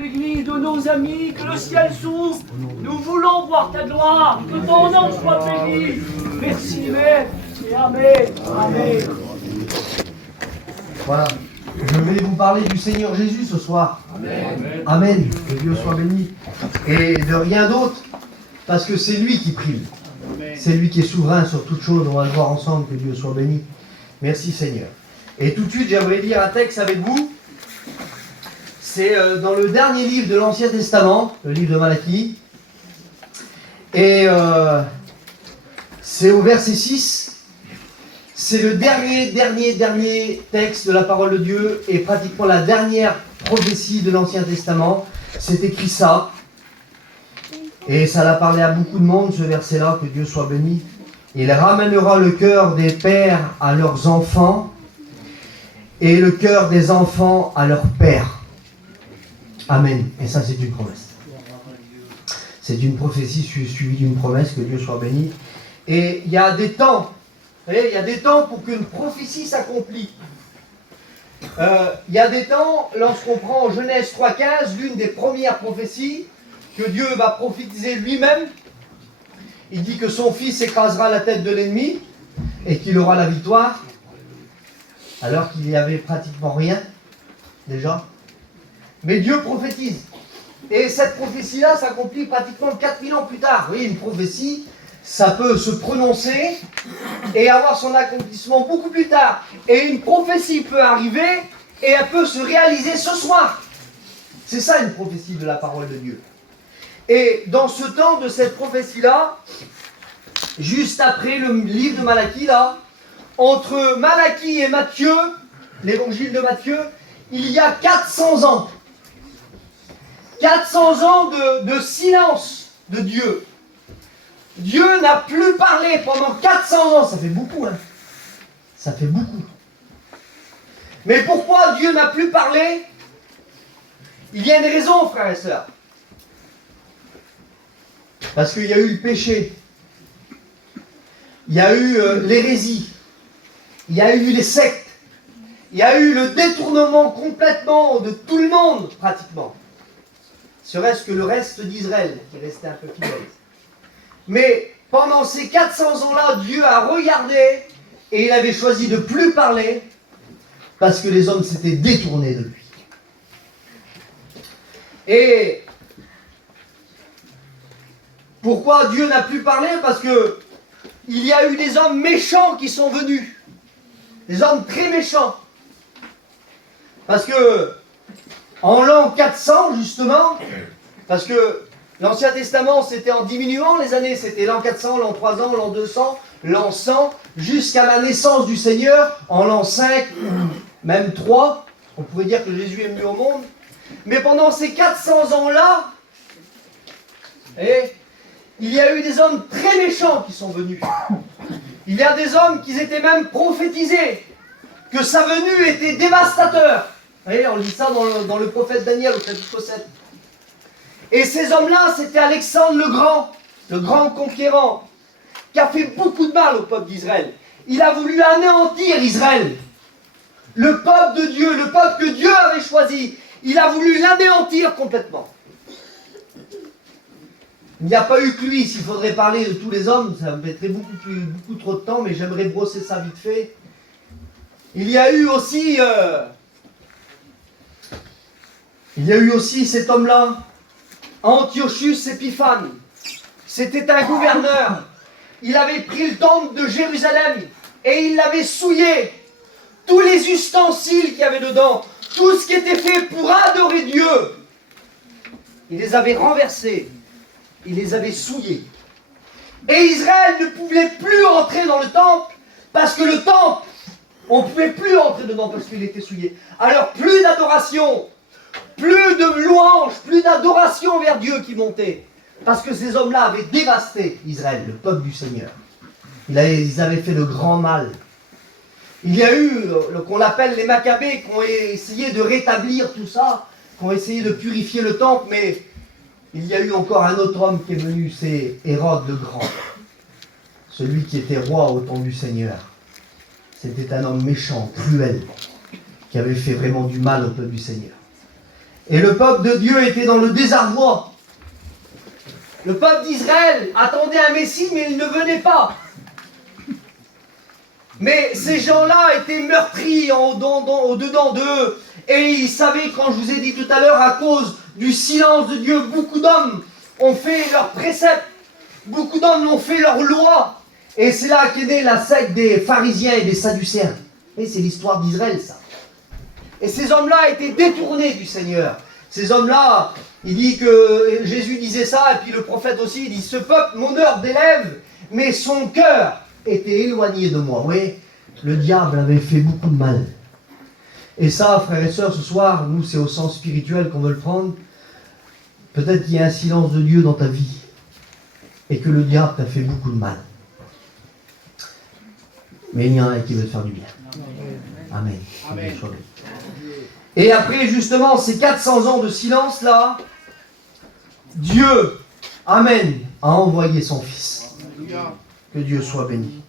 L'église de nos amis, que le ciel s'ouvre, nous voulons voir ta gloire, que ton nom soit béni. Merci, Maître, et Amen. Amen. Voilà, je vais vous parler du Seigneur Jésus ce soir. Amen. Amen, que Dieu soit béni. Et de rien d'autre, parce que c'est lui qui prime. C'est lui qui est souverain sur toutes choses, on va le voir ensemble, que Dieu soit béni. Merci Seigneur. Et tout de suite, j'aimerais lire un texte avec vous. C'est dans le dernier livre de l'Ancien Testament, le livre de Malachie. Et c'est au verset 6. C'est le dernier texte de la parole de Dieu et pratiquement la dernière prophétie de l'Ancien Testament. C'est écrit ça. Et ça l'a parlé à beaucoup de monde, ce verset-là, que Dieu soit béni. Il ramènera le cœur des pères à leurs enfants et le cœur des enfants à leurs pères. Amen. Et ça, c'est une promesse. C'est une prophétie suivie d'une promesse, que Dieu soit béni. Et il y a des temps, vous voyez, il y a des temps pour qu'une prophétie s'accomplisse. Il y a des temps, lorsqu'on prend en Genèse 3,15, l'une des premières prophéties, que Dieu va prophétiser lui-même. Il dit que son fils écrasera la tête de l'ennemi et qu'il aura la victoire, alors qu'il n'y avait pratiquement rien, déjà. Mais Dieu prophétise. Et cette prophétie-là s'accomplit pratiquement 4000 ans plus tard. Vous voyez, une prophétie, ça peut se prononcer et avoir son accomplissement beaucoup plus tard. Et une prophétie peut arriver et elle peut se réaliser ce soir. C'est ça une prophétie de la parole de Dieu. Et dans ce temps de cette prophétie-là, juste après le livre de Malachie, là, entre Malachie et Matthieu, l'évangile de Matthieu, il y a 400 ans. 400 ans de silence de Dieu. Dieu n'a plus parlé pendant 400 ans. Ça fait beaucoup, hein. Ça fait beaucoup. Mais pourquoi Dieu n'a plus parlé? Il y a une raison, frères et sœurs. Parce qu'il y a eu le péché. Il y a eu l'hérésie. Il y a eu les sectes. Il y a eu le détournement complètement de tout le monde, pratiquement. Serait-ce que le reste d'Israël, qui restait un peu fidèle. Mais pendant ces 400 ans-là, Dieu a regardé et il avait choisi de ne plus parler parce que les hommes s'étaient détournés de lui. Et pourquoi Dieu n'a plus parlé? Parce que il y a eu des hommes méchants qui sont venus. Des hommes très méchants. Parce que en l'an 400, justement, parce que l'Ancien Testament, c'était en diminuant les années, c'était l'an 400, l'an 300, l'an 200, l'an 100, jusqu'à la naissance du Seigneur, en l'an 5, même 3, on pourrait dire que Jésus est venu au monde. Mais pendant ces 400 ans-là, il y a eu des hommes très méchants qui sont venus. Il y a des hommes qui étaient même prophétisés, que sa venue était dévastateur. Vous voyez, on lit ça dans le prophète Daniel au chapitre 7. Et ces hommes-là, c'était Alexandre le grand conquérant, qui a fait beaucoup de mal au peuple d'Israël. Il a voulu anéantir Israël. Le peuple de Dieu, le peuple que Dieu avait choisi, il a voulu l'anéantir complètement. Il n'y a pas eu que lui. S'il faudrait parler de tous les hommes, ça me mettrait beaucoup trop de temps, mais j'aimerais brosser ça vite fait. Il y a eu aussi cet homme-là, Antiochus Épiphane. C'était un gouverneur. Il avait pris le temple de Jérusalem et il l'avait souillé. Tous les ustensiles qu'il y avait dedans, tout ce qui était fait pour adorer Dieu, il les avait renversés. Il les avait souillés. Et Israël ne pouvait plus entrer dans le temple parce que le temple, on ne pouvait plus entrer dedans parce qu'il était souillé. Alors plus d'adoration, plus de louanges, plus d'adoration vers Dieu qui montait. Parce que ces hommes-là avaient dévasté Israël, le peuple du Seigneur. Ils avaient fait le grand mal. Il y a eu qu'on appelle les Maccabées qui ont essayé de rétablir tout ça, qui ont essayé de purifier le temple, mais il y a eu encore un autre homme qui est venu, c'est Hérode le Grand. Celui qui était roi au temps du Seigneur. C'était un homme méchant, cruel, qui avait fait vraiment du mal au peuple du Seigneur. Et le peuple de Dieu était dans le désarroi. Le peuple d'Israël attendait un Messie, mais il ne venait pas. Mais ces gens-là étaient meurtris au-dedans d'eux. Et ils savaient, quand je vous ai dit tout à l'heure, à cause du silence de Dieu, beaucoup d'hommes ont fait leurs préceptes. Beaucoup d'hommes ont fait leurs lois. Et c'est là qu'est née la secte des pharisiens et des sadducéens. Et c'est l'histoire d'Israël, ça. Et ces hommes-là étaient détournés du Seigneur. Ces hommes-là, il dit que Jésus disait ça, et puis le prophète aussi, il dit, ce peuple m'honore des lèvres, mais son cœur était éloigné de moi. Oui, le diable avait fait beaucoup de mal. Et ça, frères et sœurs, ce soir, nous, c'est au sens spirituel qu'on veut le prendre. Peut-être qu'il y a un silence de Dieu dans ta vie, et que le diable t'a fait beaucoup de mal. Mais il y en a un qui veut te faire du bien. Amen. Amen. Et après, justement, ces 400 ans de silence-là, Dieu, Amen, a envoyé son Fils. Que Dieu soit béni.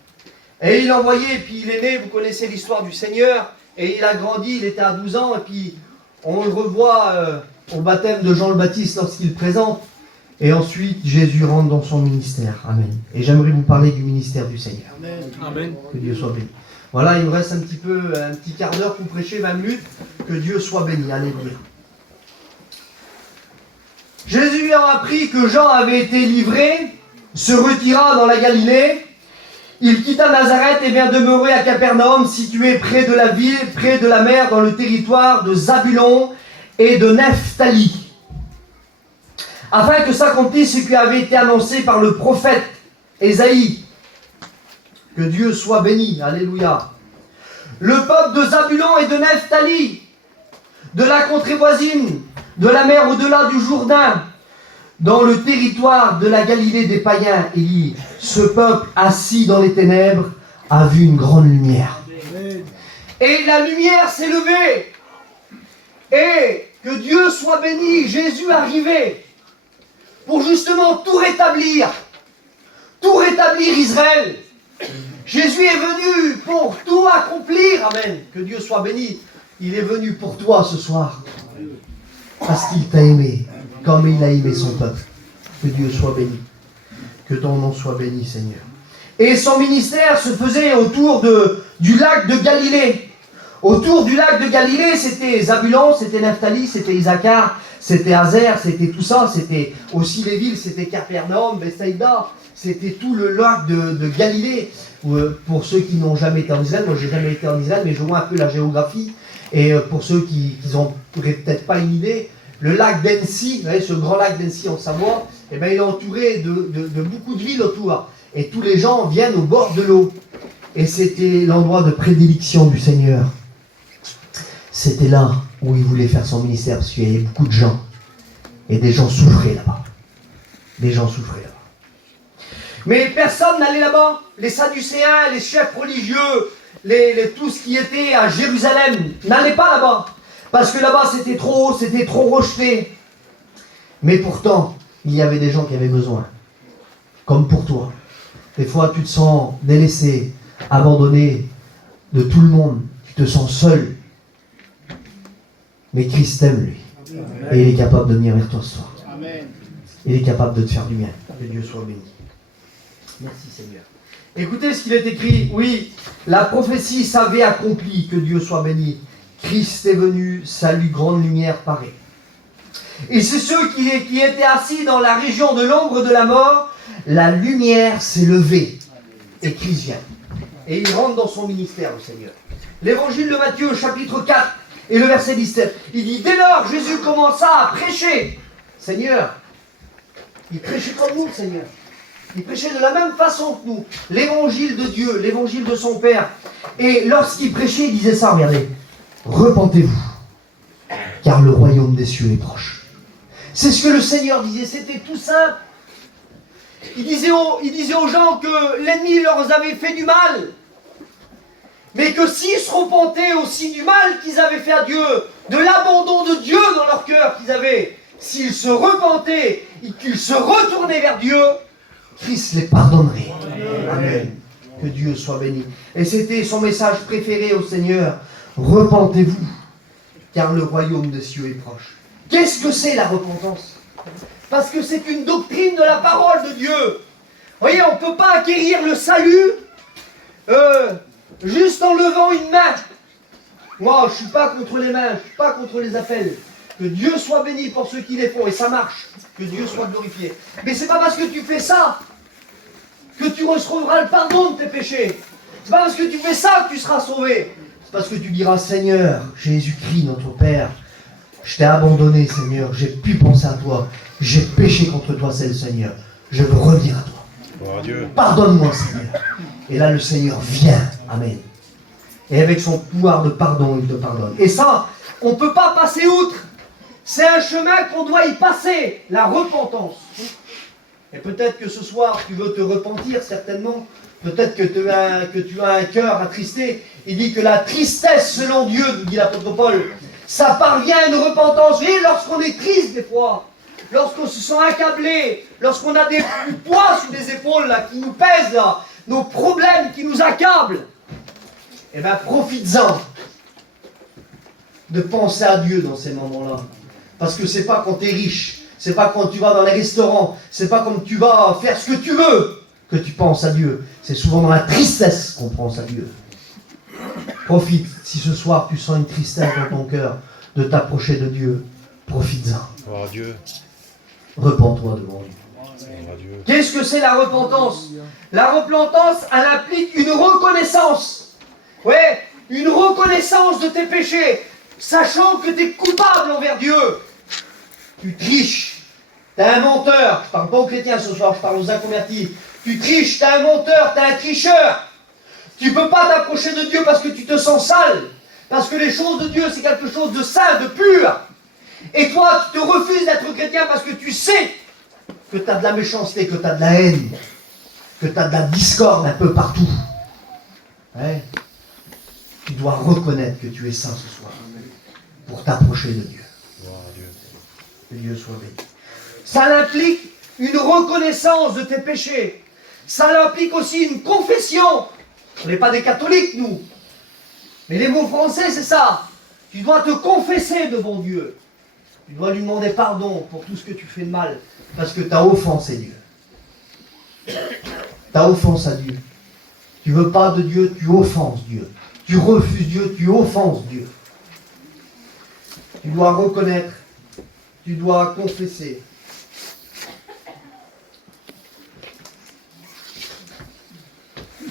Et il l'a envoyé, et puis il est né, vous connaissez l'histoire du Seigneur, et il a grandi, il était à 12 ans, et puis on le revoit au baptême de Jean le Baptiste lorsqu'il présente. Et ensuite, Jésus rentre dans son ministère. Amen. Et j'aimerais vous parler du ministère du Seigneur. Amen. Que Dieu soit béni. Voilà, il me reste un petit quart d'heure pour prêcher, 20 minutes. Que Dieu soit béni. Alléluia. Jésus ayant appris que Jean avait été livré, se retira dans la Galilée. Il quitta Nazareth et vint demeurer à Capernaum, situé près de la ville, près de la mer, dans le territoire de Zabulon et de Nephtali, afin que s'accomplisse ce qui avait été annoncé par le prophète Ésaïe. Que Dieu soit béni. Alléluia. Le peuple de Zabulon et de Nephtali, de la contrée voisine, de la mer au-delà du Jourdain, dans le territoire de la Galilée des païens, il dit, ce peuple assis dans les ténèbres a vu une grande lumière. Et la lumière s'est levée. Et que Dieu soit béni, Jésus arrivait pour justement tout rétablir Israël. Jésus est venu pour tout accomplir. Amen. Que Dieu soit béni. Il est venu pour toi ce soir. Parce qu'il t'a aimé, comme il a aimé son peuple. Que Dieu soit béni. Que ton nom soit béni, Seigneur. Et son ministère se faisait autour du lac de Galilée. Autour du lac de Galilée, c'était Zabulon, c'était Nephtali, c'était Issachar, c'était Azer, c'était tout ça. C'était aussi les villes, c'était Capernaum, Bethsaïda. C'était tout le lac de Galilée. Pour ceux qui n'ont jamais été en Israël, moi j'ai jamais été en Israël, mais je vois un peu la géographie. Et pour ceux qui n'ont peut-être pas une idée, le lac d'Annecy, vous voyez, ce grand lac d'Annecy en Savoie, eh ben, il est entouré de beaucoup de villes autour. Et tous les gens viennent au bord de l'eau. Et c'était l'endroit de prédilection du Seigneur. C'était là où il voulait faire son ministère, parce qu'il y avait beaucoup de gens. Et des gens souffraient là-bas. Des gens souffraient là-bas. Mais personne n'allait là-bas. Les Sadducéens, les chefs religieux, tout ce qui était à Jérusalem n'allait pas là-bas. Parce que là-bas c'était trop haut, c'était trop rejeté. Mais pourtant, il y avait des gens qui avaient besoin. Comme pour toi. Des fois tu te sens délaissé, abandonné de tout le monde. Tu te sens seul. Mais Christ t'aime lui. Et il est capable de venir vers toi ce soir. Il est capable de te faire du bien. Que Dieu soit béni. Merci Seigneur. Écoutez ce qu'il est écrit. Oui, la prophétie s'avait accomplie. Que Dieu soit béni. Christ est venu, salut, grande lumière paraît. Et c'est ceux qui étaient assis dans la région de l'ombre de la mort, la lumière s'est levée. Et Christ vient. Et il rentre dans son ministère, le Seigneur. L'évangile de Matthieu, chapitre 4, et le verset 17. Il dit, dès lors, Jésus commença à prêcher. Seigneur, il prêchait comme nous, le Seigneur. Il prêchait de la même façon que nous. L'évangile de Dieu, l'évangile de son Père. Et lorsqu'il prêchait, il disait ça, regardez. Repentez-vous, car le royaume des cieux est proche. C'est ce que le Seigneur disait, c'était tout simple. Il disait aux gens que l'ennemi leur avait fait du mal, mais que s'ils se repentaient aussi du mal qu'ils avaient fait à Dieu, de l'abandon de Dieu dans leur cœur qu'ils avaient, s'ils se repentaient et qu'ils se retournaient vers Dieu, Christ les pardonnerait. Amen. Que Dieu soit béni. Et c'était son message préféré au Seigneur. Repentez-vous, car le royaume des cieux est proche. Qu'est-ce que c'est la repentance? Parce que c'est une doctrine de la parole de Dieu. Vous voyez, on ne peut pas acquérir le salut juste en levant une main. Moi, je ne suis pas contre les mains, je ne suis pas contre les appels. Que Dieu soit béni pour ceux qui les font, et ça marche. Que Dieu soit glorifié. Mais c'est pas parce que tu fais ça que tu recevras le pardon de tes péchés. C'est pas parce que tu fais ça que tu seras sauvé. C'est parce que tu diras, Seigneur, Jésus-Christ, notre Père, je t'ai abandonné, Seigneur, j'ai pu penser à toi, j'ai péché contre toi, c'est le Seigneur. Je veux revenir à toi. Pardonne-moi, Seigneur. Et là, le Seigneur vient. Amen. Et avec son pouvoir de pardon, il te pardonne. Et ça, on ne peut pas passer outre. C'est un chemin qu'on doit y passer, la repentance. Et peut-être que ce soir, tu veux te repentir, certainement. Peut-être que tu as un cœur attristé. Il dit que la tristesse, selon Dieu, nous dit l'apôtre Paul, ça parvient à une repentance. Vous voyez, lorsqu'on est triste des fois, lorsqu'on se sent accablé, lorsqu'on a du poids sur les épaules là, qui nous pèsent, là, nos problèmes qui nous accablent, eh bien, profites-en de penser à Dieu dans ces moments-là. Parce que c'est pas quand tu es riche, c'est pas quand tu vas dans les restaurants, c'est pas quand tu vas faire ce que tu veux que tu penses à Dieu. C'est souvent dans la tristesse qu'on pense à Dieu. Profite, si ce soir tu sens une tristesse dans ton cœur, de t'approcher de Dieu, profites-en. Oh Dieu. Repends-toi devant lui. Qu'est-ce que c'est la repentance? La repentance, elle implique une reconnaissance. Ouais, une reconnaissance de tes péchés, sachant que tu es coupable envers Dieu. Tu triches, tu es un menteur. Je parle pas aux chrétiens ce soir, je parle aux inconvertis. Tu triches, tu es un menteur, tu es un tricheur. Tu ne peux pas t'approcher de Dieu parce que tu te sens sale. Parce que les choses de Dieu, c'est quelque chose de saint, de pur. Et toi, tu te refuses d'être chrétien parce que tu sais que tu as de la méchanceté, que tu as de la haine, que tu as de la discorde un peu partout. Ouais. Tu dois reconnaître que tu es saint ce soir pour t'approcher de Dieu. Que Dieu soit béni. Ça implique une reconnaissance de tes péchés. Ça implique aussi une confession. On n'est pas des catholiques, nous. Mais les mots français, c'est ça. Tu dois te confesser devant Dieu. Tu dois lui demander pardon pour tout ce que tu fais de mal. Parce que tu as offensé Dieu. Tu as offensé à Dieu. Tu ne veux pas de Dieu, tu offenses Dieu. Tu refuses Dieu, tu offenses Dieu. Tu dois reconnaître. Tu dois confesser.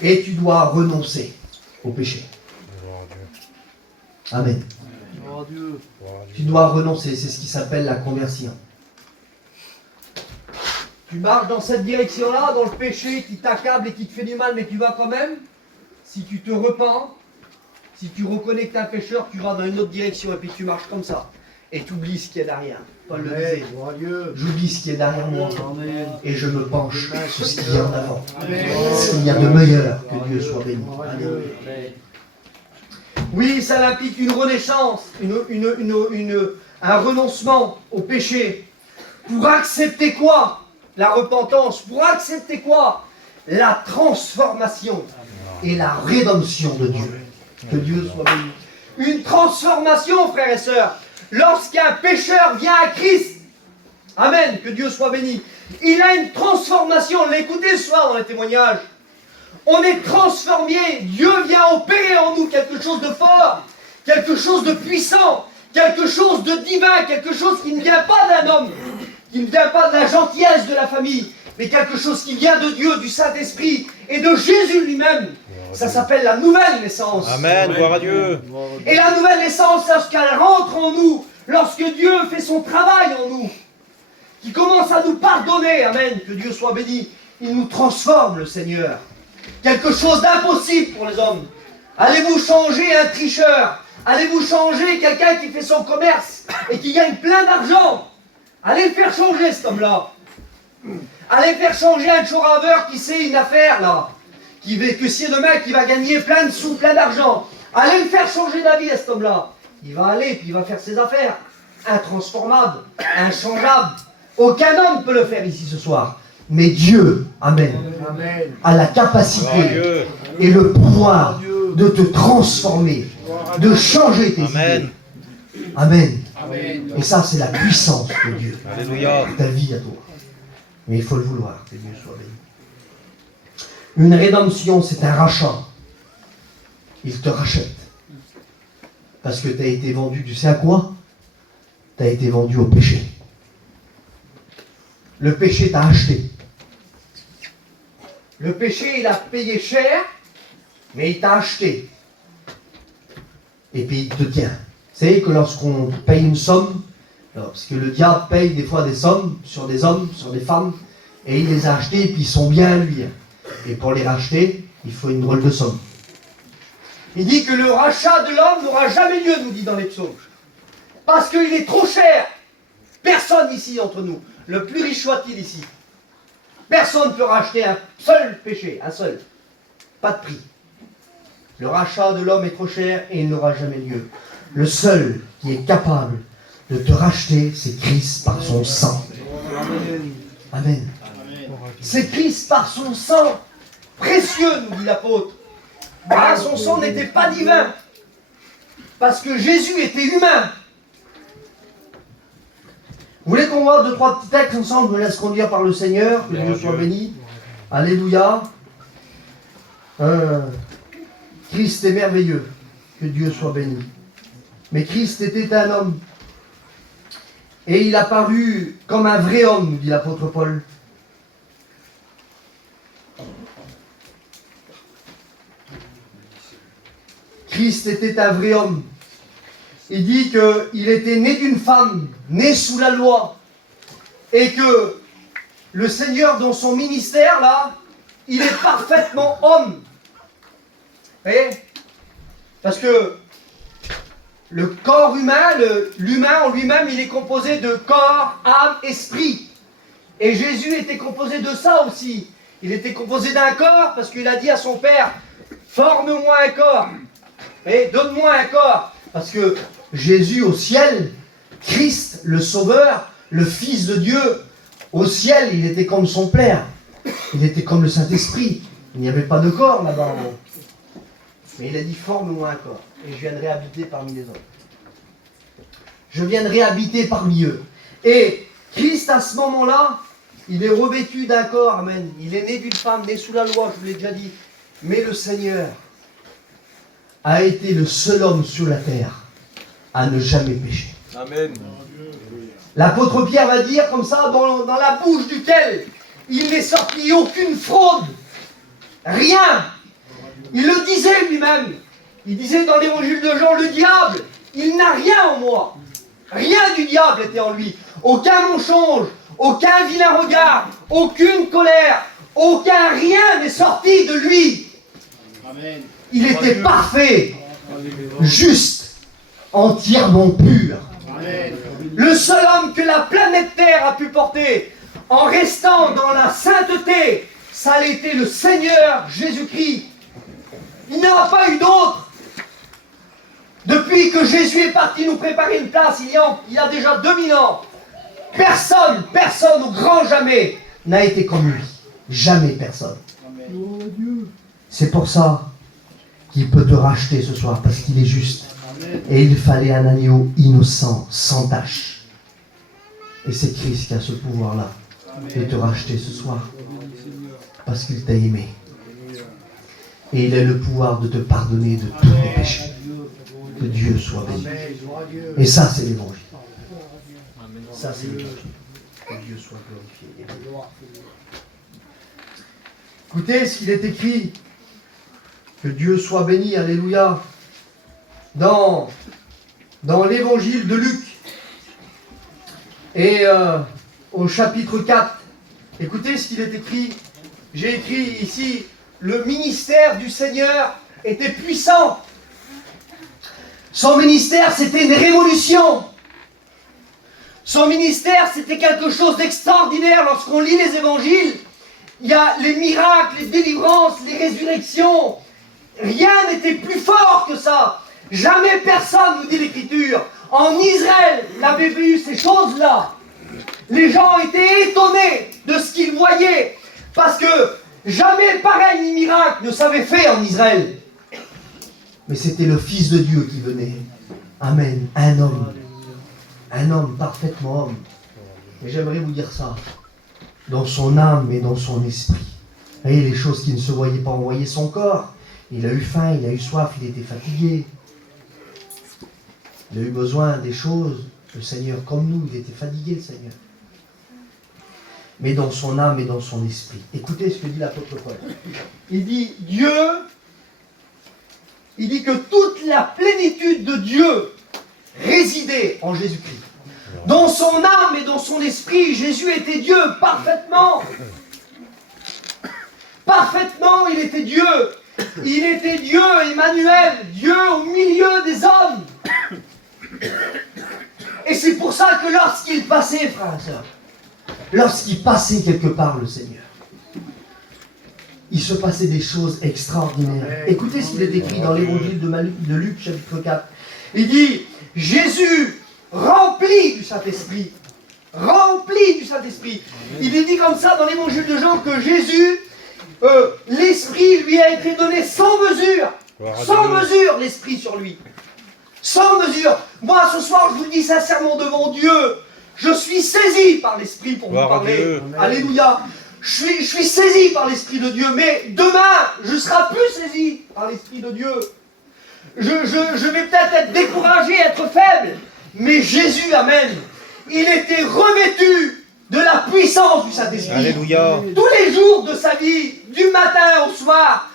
Et tu dois renoncer au péché. Amen. Tu dois renoncer, c'est ce qui s'appelle la conversion. Tu marches dans cette direction-là, dans le péché qui t'accable et qui te fait du mal, mais tu vas quand même. Si tu te repens, si tu reconnais que tu es un pécheur, tu vas dans une autre direction et puis tu marches comme ça. Et tu oublies ce qui est derrière. Paul le disait. J'oublie ce qui est derrière moi. Amen. Et je me penche sur ce qu'il y a en avant. Ce qu'il y a de meilleur. Que Dieu soit béni. Amen. Oui, ça implique une renaissance, un renoncement au péché. Pour accepter quoi? La repentance. Pour accepter quoi? La transformation et la rédemption de Dieu. Que Dieu soit béni. Une transformation, frères et sœurs. Lorsqu'un pécheur vient à Christ, amen, que Dieu soit béni, il a une transformation. On l'a écouté ce soir dans les témoignages. On est transformé. Dieu vient opérer en nous quelque chose de fort, quelque chose de puissant, quelque chose de divin, quelque chose qui ne vient pas d'un homme, qui ne vient pas de la gentillesse de la famille, mais quelque chose qui vient de Dieu, du Saint-Esprit et de Jésus lui-même. Ça s'appelle la nouvelle naissance. Amen, gloire à Dieu. Et la nouvelle naissance, lorsqu'elle rentre en nous, lorsque Dieu fait son travail en nous, qui commence à nous pardonner, amen, que Dieu soit béni, il nous transforme, le Seigneur. Quelque chose d'impossible pour les hommes. Allez-vous changer un tricheur? Allez-vous changer quelqu'un qui fait son commerce et qui gagne plein d'argent? Allez le faire changer, cet homme-là. Allez faire changer un chauraveur qui sait une affaire, là. Que c'est demain qui va gagner plein de sous, plein d'argent. Allez le faire changer d'avis à cet homme-là. Il va aller, puis il va faire ses affaires. Intransformable, inchangeable. Aucun homme ne peut le faire ici ce soir. Mais Dieu, amen, a la capacité et le pouvoir de te transformer, de changer tes idées. Amen. Et ça, c'est la puissance de Dieu. Alléluia. Ta vie à toi. Mais il faut le vouloir, que Dieu soit béni. Une rédemption, c'est un rachat. Il te rachète. Parce que tu as été vendu, tu sais à quoi? Tu as été vendu au péché. Le péché t'a acheté. Le péché, il a payé cher, mais il t'a acheté. Et puis il te tient. Vous savez que lorsqu'on paye une somme, parce que le diable paye des fois des sommes sur des hommes, sur des femmes, et il les a achetés et puis ils sont bien à lui. Et pour les racheter, il faut une drôle de somme. Il dit que le rachat de l'homme n'aura jamais lieu, nous dit dans les psaumes. Parce qu'il est trop cher. Personne ici entre nous, le plus riche soit-il ici, personne ne peut racheter un seul péché, un seul. Pas de prix. Le rachat de l'homme est trop cher et il n'aura jamais lieu. Le seul qui est capable de te racheter, c'est Christ par son sang. Amen. C'est Christ par son sang. Précieux, nous dit l'apôtre. Ah, son sang n'était pas divin. Parce que Jésus était humain. Vous voulez qu'on voit 2-3 petits textes ensemble? Je me laisse conduire par le Seigneur. Que Dieu soit béni. Alléluia. Christ est merveilleux. Que Dieu soit béni. Mais Christ était un homme. Et il a paru comme un vrai homme, nous dit l'apôtre Paul. Christ était un vrai homme. Il dit qu'il était né d'une femme, né sous la loi. Et que le Seigneur, dans son ministère, là, il est parfaitement homme. Vous voyez? Parce que le corps humain, l'humain en lui-même, il est composé de corps, âme, esprit. Et Jésus était composé de ça aussi. Il était composé d'un corps parce qu'il a dit à son Père, forme-moi un corps. Et donne-moi un corps. Parce que Jésus au ciel, Christ, le Sauveur, le Fils de Dieu, au ciel, il était comme son Père. Il était comme le Saint-Esprit. Il n'y avait pas de corps là-bas. Mais il a dit, forme-moi un corps. Et je viendrai habiter parmi les hommes. Je viendrai habiter parmi eux. Et Christ, à ce moment-là, il est revêtu d'un corps. Amen. Il est né d'une femme, né sous la loi, je vous l'ai déjà dit. Mais le Seigneur a été le seul homme sur la terre à ne jamais pécher. Amen. L'apôtre Pierre va dire comme ça, dans la bouche duquel il n'est sorti aucune fraude. Rien. Il le disait lui-même. Il disait dans l'évangile de Jean, le diable, il n'a rien en moi. Rien du diable était en lui. Aucun mensonge, aucun vilain regard, aucune colère, aucun rien n'est sorti de lui. Amen. Il était parfait, juste, entièrement pur. Amen. Le seul homme que la planète Terre a pu porter en restant dans la sainteté, ça a été le Seigneur Jésus-Christ. Il n'y en a pas eu d'autre. Depuis que Jésus est parti nous préparer une place, il y a déjà 2000 ans, personne au grand jamais n'a été comme lui. Jamais personne. C'est pour ça qu'il peut te racheter ce soir, parce qu'il est juste. Et il fallait un agneau innocent, sans tache. Et c'est Christ qui a ce pouvoir-là de te racheter ce soir, parce qu'il t'a aimé. Et il a le pouvoir de te pardonner de tous tes péchés. Que Dieu soit béni. Et ça, c'est l'évangile. Ça, c'est l'évangile. Que Dieu soit glorifié. Écoutez ce qu'il est écrit. Que Dieu soit béni. Alléluia. Dans l'évangile de Luc. Et au chapitre 4. Écoutez ce qu'il est écrit. J'ai écrit ici. Le ministère du Seigneur était puissant. Son ministère, c'était une révolution. Son ministère, c'était quelque chose d'extraordinaire. Lorsqu'on lit les évangiles, il y a les miracles, les délivrances, les résurrections. Rien n'était plus fort que ça. Jamais personne, nous dit l'Écriture, en Israël n'avait vu ces choses-là. Les gens étaient étonnés de ce qu'ils voyaient. Parce que jamais pareil ni miracle ne s'avait fait en Israël. Mais c'était le Fils de Dieu qui venait. Amen. Un homme. un homme parfaitement homme. Et j'aimerais vous dire ça, dans son âme et dans son esprit. Vous voyez, les choses qui ne se voyaient pas, on voyait son corps. Il a eu faim, il a eu soif, il était fatigué. Il a eu besoin des choses, le Seigneur, comme nous, il était fatigué, le Seigneur. Mais dans son âme et dans son esprit. Écoutez ce que dit l'apôtre Paul. Il dit, il dit que toute la plénitude de Dieu résidait en Jésus-Christ. Dans son âme et dans son esprit, Jésus était Dieu parfaitement. Parfaitement, il était Dieu. Il était Dieu, Emmanuel, Dieu au milieu des hommes. Et c'est pour ça que lorsqu'il passait, frères et sœurs, lorsqu'il passait quelque part, le Seigneur, il se passait des choses extraordinaires. Écoutez ce qu'il est écrit dans l'évangile de Luc, chapitre 4. Il dit, Jésus rempli du Saint-Esprit. Rempli du Saint-Esprit. Il est dit comme ça dans l'évangile de Jean que Jésus, l'Esprit lui a été donné sans mesure. Sans mesure, l'Esprit sur lui. Sans mesure. Moi, ce soir, je vous le dis sincèrement devant Dieu, je suis saisi par l'Esprit pour vous parler. Alléluia. Je suis saisi par l'Esprit de Dieu, mais demain, je ne serai plus saisi par l'Esprit de Dieu. Je vais peut-être être découragé, être faible, mais Jésus, amen, il était revêtu de la puissance du Saint-Esprit. Alléluia. Tous les jours de sa vie, du matin au soir,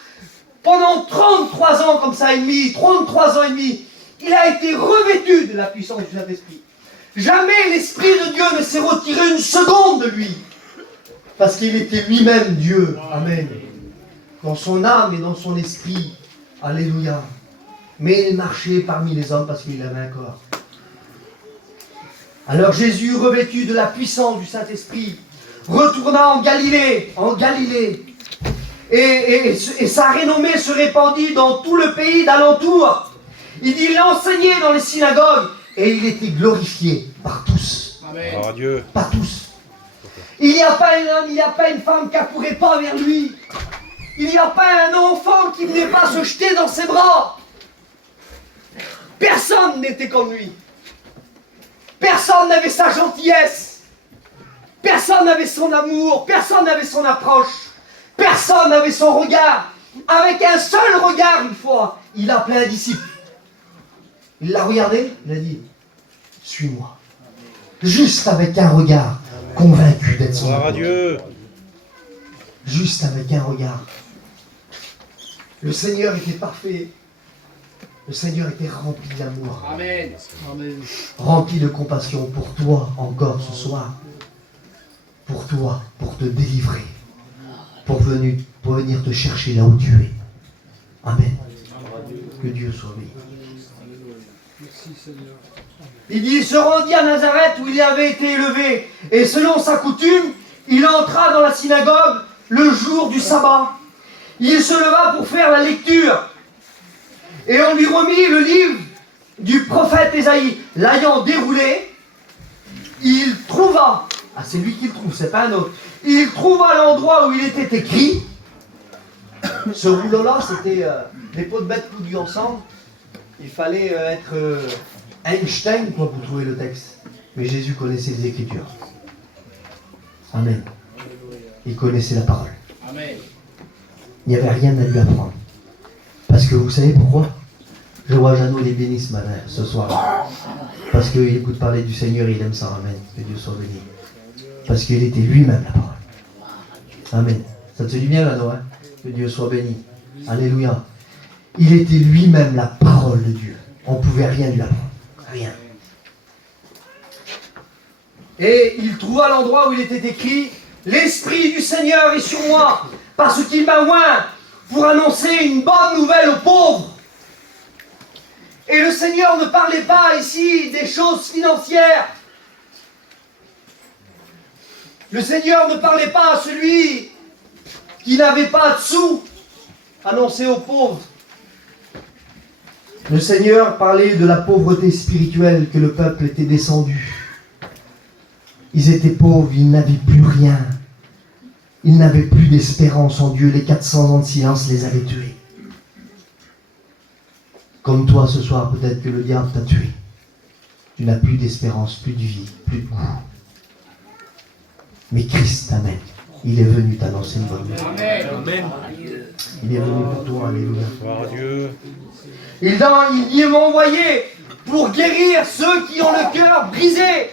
pendant 33 ans comme ça et demi, 33 ans et demi, il a été revêtu de la puissance du Saint-Esprit. Jamais l'Esprit de Dieu ne s'est retiré une seconde de lui. Parce qu'il était lui-même Dieu. Amen. Dans son âme et dans son esprit. Alléluia. Mais il marchait parmi les hommes parce qu'il avait un corps. Alors Jésus, revêtu de la puissance du Saint-Esprit, retourna en Galilée. Et sa renommée se répandit dans tout le pays d'alentour. Il dit, il enseignait dans les synagogues et il était glorifié par tous. Amen. Gloire à Dieu. Par tous. Il n'y a pas un homme, il n'y a pas une femme qui n'accourait pas vers lui. Il n'y a pas un enfant qui ne venait pas se jeter dans ses bras. Personne n'était comme lui. Personne n'avait sa gentillesse. Personne n'avait son amour. Personne n'avait son approche. Personne n'avait son regard. Avec un seul regard, une fois, il a appelé un disciple. Il l'a regardé, il a dit, suis-moi. Juste avec un regard, convaincu d'être son Gloire à apôtre. Dieu. Juste avec un regard. Le Seigneur était parfait. Le Seigneur était rempli d'amour. Amen. Amen. Rempli de compassion pour toi encore ce soir. Pour toi, pour te délivrer. Pour venir te chercher là où tu es. Amen. Que Dieu soit béni. Il dit, il se rendit à Nazareth où il avait été élevé. Et selon sa coutume, il entra dans la synagogue le jour du sabbat. Il se leva pour faire la lecture. Et on lui remit le livre du prophète Ésaïe. L'ayant déroulé, il trouva, c'est lui qui le trouve, c'est pas un autre. Il trouva l'endroit où il était écrit. Ce rouleau-là, c'était des pots de bêtes coudues ensemble. Il fallait être Einstein pour trouver le texte. Mais Jésus connaissait les Écritures. Amen. Il connaissait la parole. Amen. Il n'y avait rien à lui apprendre. Parce que vous savez pourquoi? Je vois Jeannot les bénir ce soir. Parce qu'il écoute parler du Seigneur et il aime ça. Amen. Que Dieu soit béni. Parce qu'il était lui-même la parole. Amen. Ça te dit bien, Jeannot, hein? Que Dieu soit béni. Alléluia. Il était lui-même la parole de Dieu. On ne pouvait rien lui apprendre. Rien. Et il trouva l'endroit où il était écrit « L'Esprit du Seigneur est sur moi, parce qu'il m'a oint pour annoncer une bonne nouvelle aux pauvres. » Et le Seigneur ne parlait pas ici des choses financières. Le Seigneur ne parlait pas à celui qui n'avait pas de sous, annoncer aux pauvres. Le Seigneur parlait de la pauvreté spirituelle que le peuple était descendu. Ils étaient pauvres, ils n'avaient plus rien. Ils n'avaient plus d'espérance en Dieu. Les 400 ans de silence les avaient tués. Comme toi ce soir, peut-être que le diable t'a tué. Tu n'as plus d'espérance, plus de vie, plus de goût. Mais Christ t'amène. Il est venu t'annoncer une bonne nouvelle. Amen. Il est venu pour toi, alléluia. Gloire à Dieu. Il m'a envoyé pour guérir ceux qui ont le cœur brisé.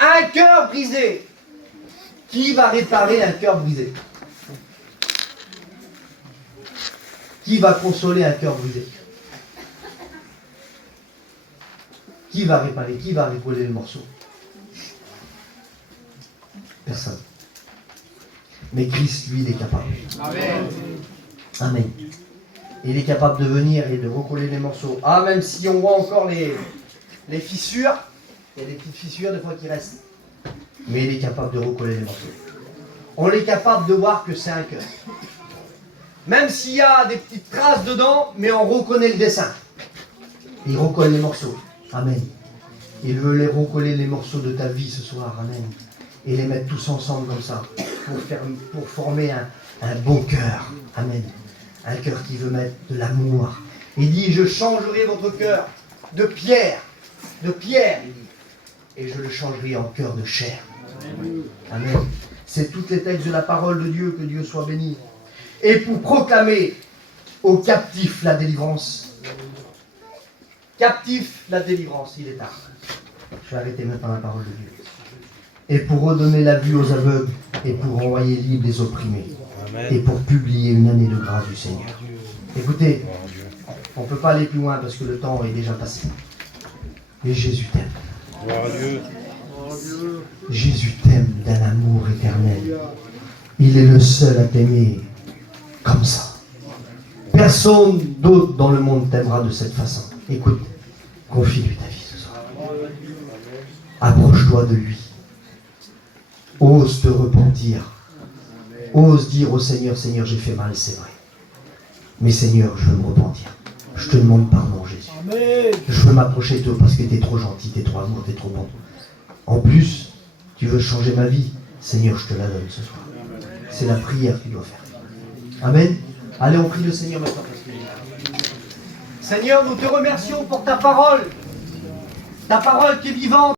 Un cœur brisé. Qui va réparer un cœur brisé? Qui va consoler un cœur brisé? Qui va réparer? Qui va recoller le morceau? Personne. Mais Christ, lui, il est capable. Amen. Amen. Il est capable de venir et de recoller les morceaux. Ah, même si on voit encore les fissures, il y a des petites fissures des fois qui restent. Mais il est capable de recoller les morceaux. On est capable de voir que c'est un cœur. Même s'il y a des petites traces dedans, mais on reconnaît le dessin. Il recolle les morceaux. Amen. Il veut les recoller les morceaux de ta vie ce soir. Amen. Et les mettre tous ensemble comme ça. Pour former un beau cœur. Amen. Un cœur qui veut mettre de l'amour. Il dit, je changerai votre cœur de pierre. De pierre, il dit. Et je le changerai en cœur de chair. Amen. C'est toutes les textes de la parole de Dieu, que Dieu soit béni. Et pour proclamer aux captifs la délivrance. Captifs, la délivrance, il est tard. Je vais arrêter maintenant la parole de Dieu. Et pour redonner la vue aux aveugles, et pour envoyer libres les opprimés. Amen. Et pour publier une année de grâce du Seigneur. Écoutez, on ne peut pas aller plus loin parce que le temps est déjà passé. Et Jésus t'aime. Gloire à Dieu. Jésus t'aime d'un amour éternel. Il est le seul à t'aimer comme ça. Personne d'autre dans le monde t'aimera de cette façon. Écoute, confie-lui ta vie ce soir. Approche-toi de lui. Ose te repentir. Ose dire au Seigneur, Seigneur, j'ai fait mal, c'est vrai. Mais Seigneur, je veux me repentir. Je te demande pardon, Jésus. Je veux m'approcher de toi parce que tu es trop gentil, tu es trop amour, tu es trop bon. En plus, tu veux changer ma vie. Seigneur, je te la donne ce soir. C'est la prière que tu dois faire. Amen. Allez, on prie le Seigneur maintenant. Seigneur, nous te remercions pour ta parole. Ta parole qui est vivante.